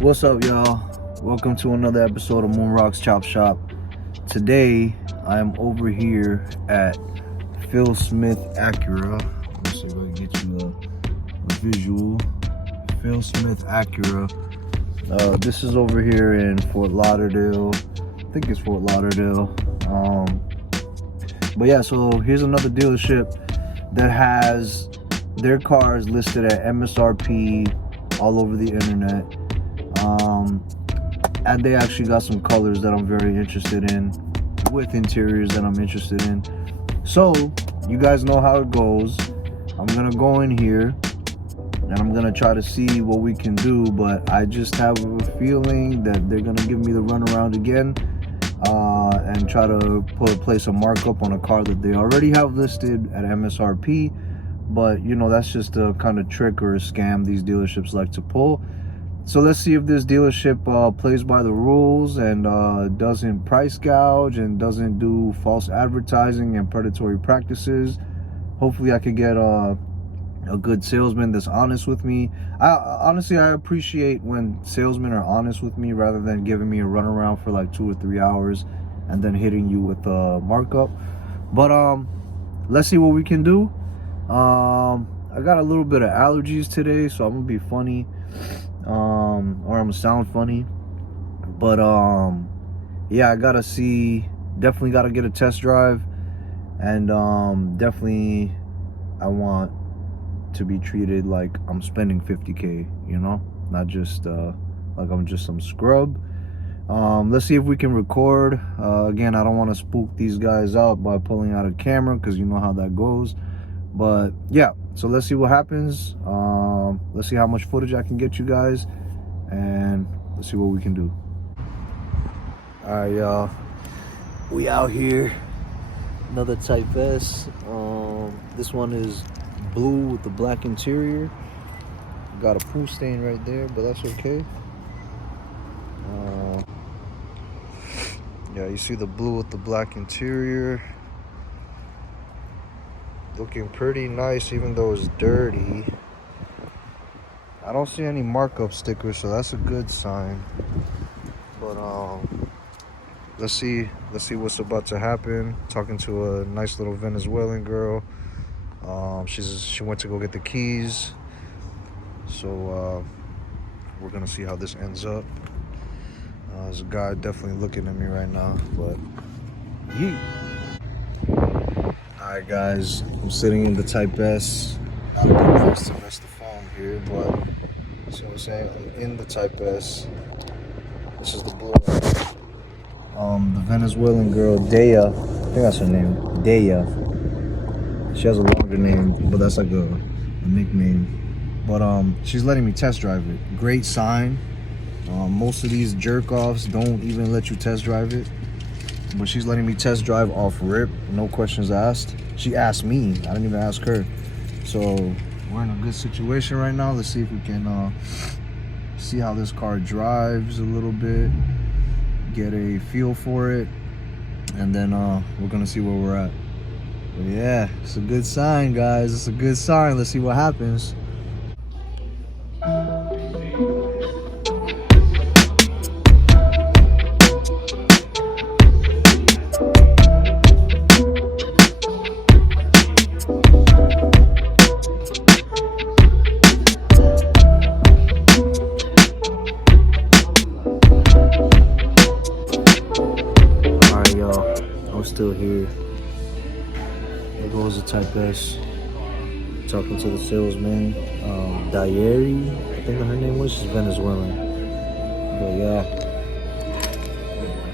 What's up, y'all? Welcome to another episode of Moon Rock's Chop Shop. Today I am over here at Phil Smith Acura. Let's see if I can get you a visual. Phil Smith Acura. This is over here in Fort Lauderdale. I think it's Fort Lauderdale. But yeah, so here's another dealership that has their cars listed at MSRP all over the internet. And they actually got some colors that I'm very interested in, with interiors that I'm interested in. So you guys know how it goes. I'm gonna go in here and I'm gonna try to see what we can do, but I just have a feeling that they're gonna give me the runaround again and try to place a markup on a car that they already have listed at MSRP. But you know, that's just a kind of trick or a scam these dealerships like to pull. So let's see if this dealership plays by the rules and doesn't price gouge and doesn't do false advertising and predatory practices. Hopefully I could get a good salesman that's honest with me. Honestly, I appreciate when salesmen are honest with me rather than giving me a runaround for like 2 or 3 hours and then hitting you with a markup. But let's see what we can do. I got a little bit of allergies today, so I'm gonna be funny. Or I'm gonna sound funny, but yeah, I gotta see, definitely gotta get a test drive, and definitely I want to be treated like I'm spending 50K, you know, not just like I'm just some scrub. Let's see if we can record. Again, I don't want to spook these guys out by pulling out a camera, because you know how that goes. But yeah, so let's see what happens. Let's see how much footage I can get you guys, and let's see what we can do. All right, y'all, we out here. Another Type S. This one is blue with the black interior. Got a poo stain right there, but that's okay. Yeah, you see the blue with the black interior. Looking pretty nice, even though it's dirty. I don't see any markup stickers, so that's a good sign. But let's see what's about to happen. Talking to a nice little Venezuelan girl. She went to go get the keys, so we're gonna see how this ends up. There's a guy definitely looking at me right now, but yeet. Alright guys, I'm sitting in the Type S. Not a good place to rest the phone here, but you see what I'm saying? I'm in the Type S. This is the blue one. The Venezuelan girl, Dea, I think that's her name, Dea. She has a longer name, but that's like a nickname. But she's letting me test drive it. Great sign. Most of these jerk-offs don't even let you test drive it. But she's letting me test drive off rip, no questions asked. She asked me, I didn't even ask her. So we're in a good situation right now. Let's see if we can see how this car drives a little bit, get a feel for it, and then we're gonna see where we're at. But yeah, it's a good sign, guys. It's a good sign. Let's see what happens. I'm still here. There goes the Type S. Talking to the salesman, Diary, I think her name was. She's Venezuelan. But yeah,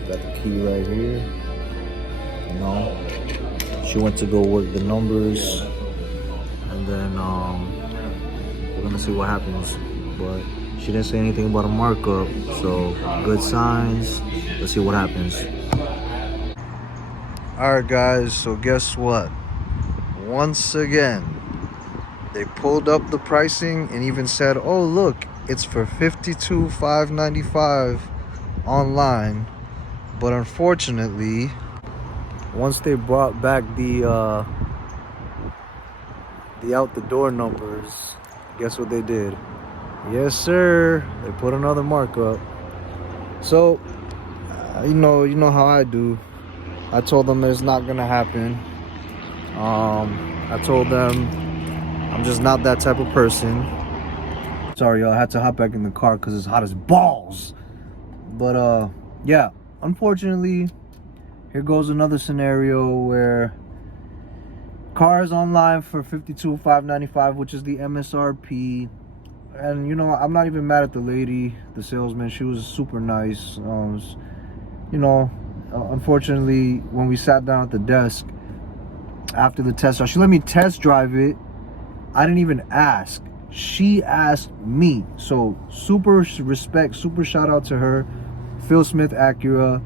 got the key right here. You know, she went to go work the numbers, and then we're gonna see what happens. But she didn't say anything about a markup, so good signs. Let's see what happens. Alright guys, so guess what? Once again, they pulled up the pricing and even said, oh look, it's for $52,595 online. But unfortunately, once they brought back the out the door numbers, guess what they did? Yes, sir. They put another mark up. So, you know how I do. I told them it's not gonna happen. I told them I'm just not that type of person. Sorry, y'all. I had to hop back in the car because it's hot as balls. But yeah. Unfortunately, here goes another scenario where cars online for $52,595, which is the MSRP. And I'm not even mad at the lady, the salesman. She was super nice. Unfortunately, when we sat down at the desk after the test drive, she let me test drive it. I didn't even ask. She asked me. So super respect, super shout out to her. Phil Smith Acura.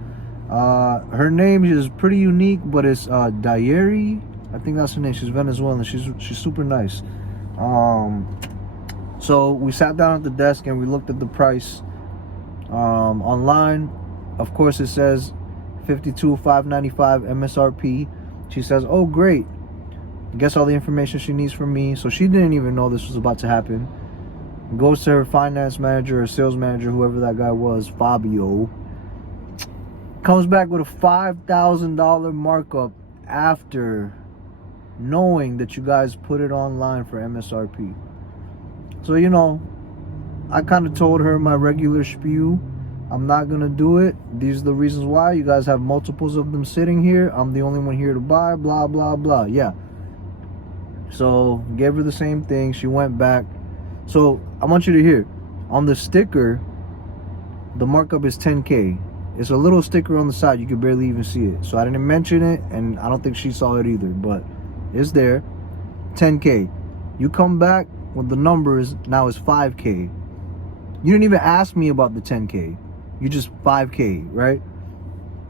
Her name is pretty unique, but it's Diary. I think that's her name. She's Venezuelan. She's super nice. So we sat down at the desk and we looked at the price online. Of course, it says $52,595 MSRP. She says, "Oh, great. Guess all the information she needs from me." So she didn't even know this was about to happen. Goes to her finance manager or sales manager, whoever that guy was, Fabio. Comes back with a $5,000 markup after knowing that you guys put it online for MSRP. So, I kind of told her my regular spew. I'm not going to do it. These are the reasons why. You guys have multiples of them sitting here. I'm the only one here to buy, blah, blah, blah. Yeah. So, gave her the same thing. She went back. So, I want you to hear. On the sticker, the markup is $10K. It's a little sticker on the side. You can barely even see it. So, I didn't mention it, and I don't think she saw it either. But it's there. $10K. You come back with the numbers, now it's $5K. You didn't even ask me about the $10K. You just $5K, right?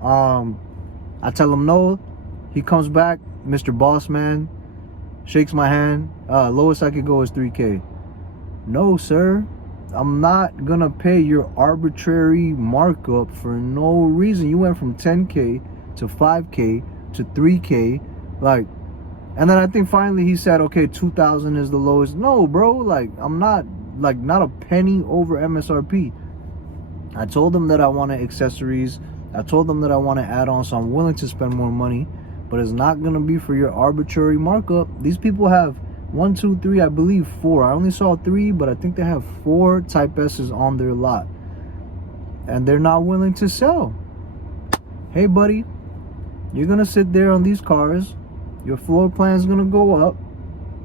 I tell him no. He comes back, Mr. Boss Man, shakes my hand. Lowest I could go is $3K. No, sir. I'm not gonna pay your arbitrary markup for no reason. You went from $10K to $5K to $3K. And then I think finally he said, okay, $2,000 is the lowest. No, bro, I'm not a penny over MSRP. I told them that I wanted accessories. I told them that I want to add on, so I'm willing to spend more money, but it's not going to be for your arbitrary markup. These people have 1, 2, 3, I believe 4. I only saw 3, but I think they have 4 Type S's on their lot, and they're not willing to sell. Hey, buddy, you're going to sit there on these cars. Your floor plan is going to go up.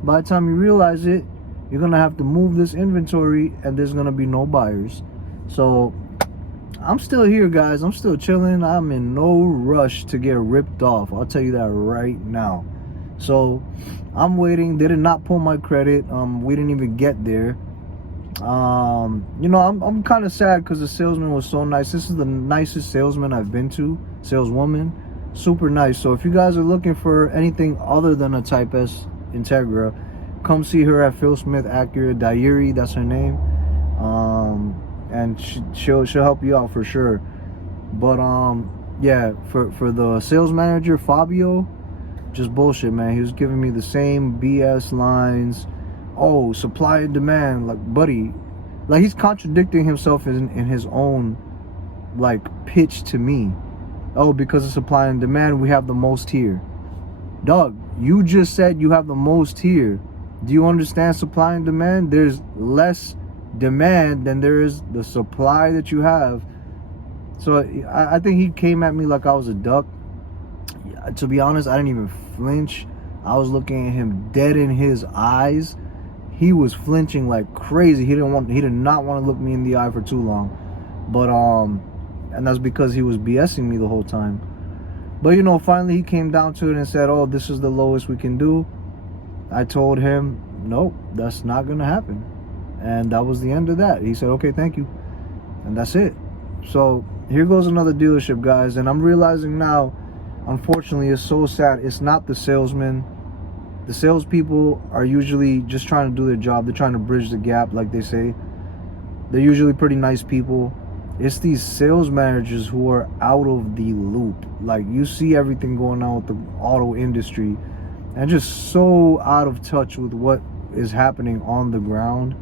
By the time you realize it, you're going to have to move this inventory and there's going to be no buyers. So I'm still here, guys. I'm still chilling. I'm in no rush to get ripped off. I'll tell you that right now. So I'm waiting. They did not pull my credit. We didn't even get there. I'm kind of sad because the salesman was so nice. This is the nicest salesman I've been to. Saleswoman. Super nice. So if you guys are looking for anything other than a Type S Integra, come see her at Phil Smith Acura. Diary, that's her name. And she'll help you out for sure. But yeah, for the sales manager Fabio, just bullshit, man. He was giving me the same BS lines. Oh, supply and demand, buddy, he's contradicting himself in his own pitch to me. Oh, because of supply and demand, we have the most here. Dog, you just said you have the most here. Do you understand supply and demand? There's less demand than there is the supply that you have. So I think he came at me like I was a duck. To be honest, I didn't even flinch. I was looking at him dead in his eyes. He was flinching like crazy. He did not want to look me in the eye for too long. But and that's because he was BSing me the whole time. But finally he came down to it and said, "Oh, this is the lowest we can do." I told him, "Nope, that's not gonna happen." And that was the end of that. He said, "Okay, thank you." And that's it. So here goes another dealership, guys. And I'm realizing now, unfortunately, it's so sad. It's not the salesman. The salespeople are usually just trying to do their job. They're trying to bridge the gap, like they say. They're usually pretty nice people. It's these sales managers who are out of the loop. You see everything going on with the auto industry and just so out of touch with what is happening on the ground.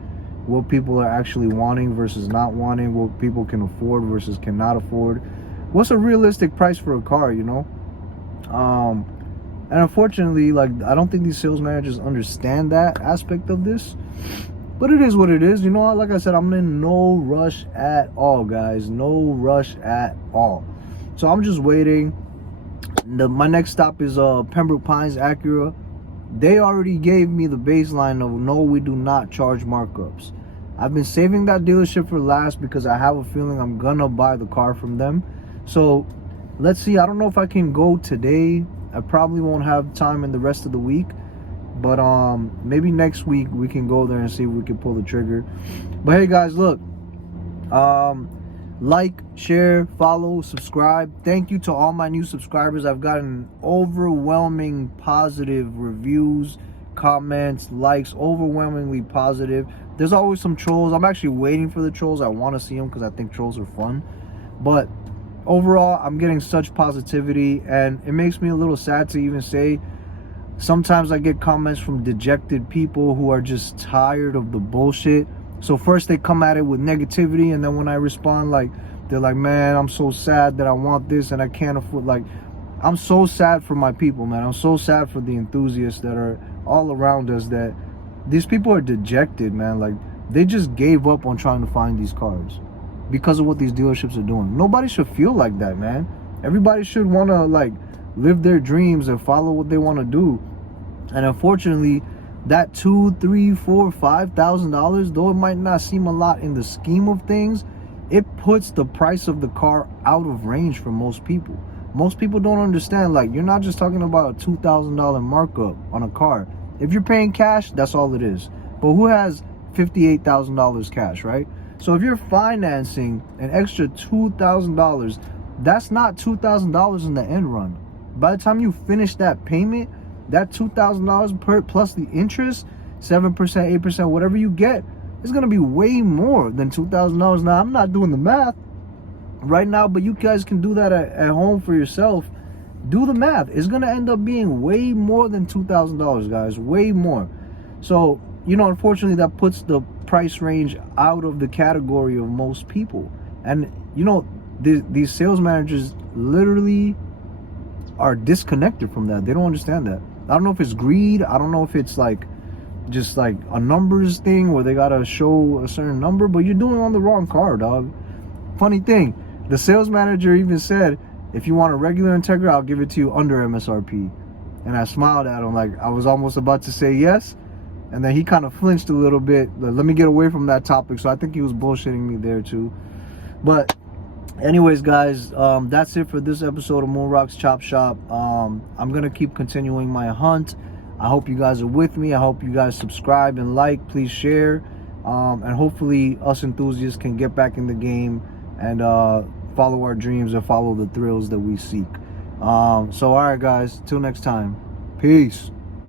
what people are actually wanting versus not wanting, what people can afford versus cannot afford, what's a realistic price for a car, you know. And unfortunately, like, I don't think these sales managers understand that aspect of this. But it is what it is. You know what? Like I said, I'm in no rush at all, guys. No rush at all. So I'm just waiting. My next stop is Pembroke Pines Acura. They already gave me the baseline of no, we do not charge markups. I've been saving that dealership for last because I have a feeling I'm gonna buy the car from them. So let's see. I don't know if I can go today. I probably won't have time in the rest of the week. But maybe next week we can go there and see if we can pull the trigger. But hey guys, look, like, share, follow, subscribe. Thank you to all my new subscribers. I've gotten overwhelming positive reviews, comments, likes, overwhelmingly positive. There's always some trolls. I'm actually waiting for the trolls. I want to see them because I think trolls are fun. But overall, I'm getting such positivity, and it makes me a little sad to even say. Sometimes I get comments from dejected people who are just tired of the bullshit. So first they come at it with negativity, and then when I respond, like, they're like, man, I'm so sad that I want this and I can't afford. Like, I'm so sad for my people, man. I'm so sad for the enthusiasts that are all around us, that these people are dejected, man. Like, they just gave up on trying to find these cars because of what these dealerships are doing. Nobody should feel like that, man. Everybody should want to, like, live their dreams and follow what they want to do. And unfortunately, that $2,000, $3,000, $4,000, $5,000, though it might not seem a lot in the scheme of things, it puts the price of the car out of range for most people. Most people don't understand, like, you're not just talking about a $2,000 markup on a car. If you're paying cash, that's all it is. But who has $58,000 cash, right? So if you're financing an extra $2,000, that's not $2,000 in the end run. By the time you finish that payment, that $2,000 per plus the interest, 7%, 8%, whatever you get, is going to be way more than $2,000. Now, I'm not doing the math right now, but you guys can do that at home for yourself. Do the math. It's going to end up being way more than $2,000, guys. Way more. So, you know, unfortunately, that puts the price range out of the category of most people. And, you know, these sales managers literally are disconnected from that. They don't understand that. I don't know if it's greed. I don't know if it's like just like a numbers thing where they gotta show a certain number, but you're doing it on the wrong car, dog. Funny thing, the sales manager even said, if you want a regular Integra, I'll give it to you under MSRP. And I smiled at him, like I was almost about to say yes, and then he kind of flinched a little bit. Let me get away from that topic. So I think he was bullshitting me there too. But anyways, guys, that's it for this episode of Moon Rock's Chop Shop. I'm gonna keep continuing my hunt. I hope you guys are with me. I hope you guys subscribe and like. Please share, and hopefully us enthusiasts can get back in the game and follow our dreams and follow the thrills that we seek. So all right, guys, till next time, peace.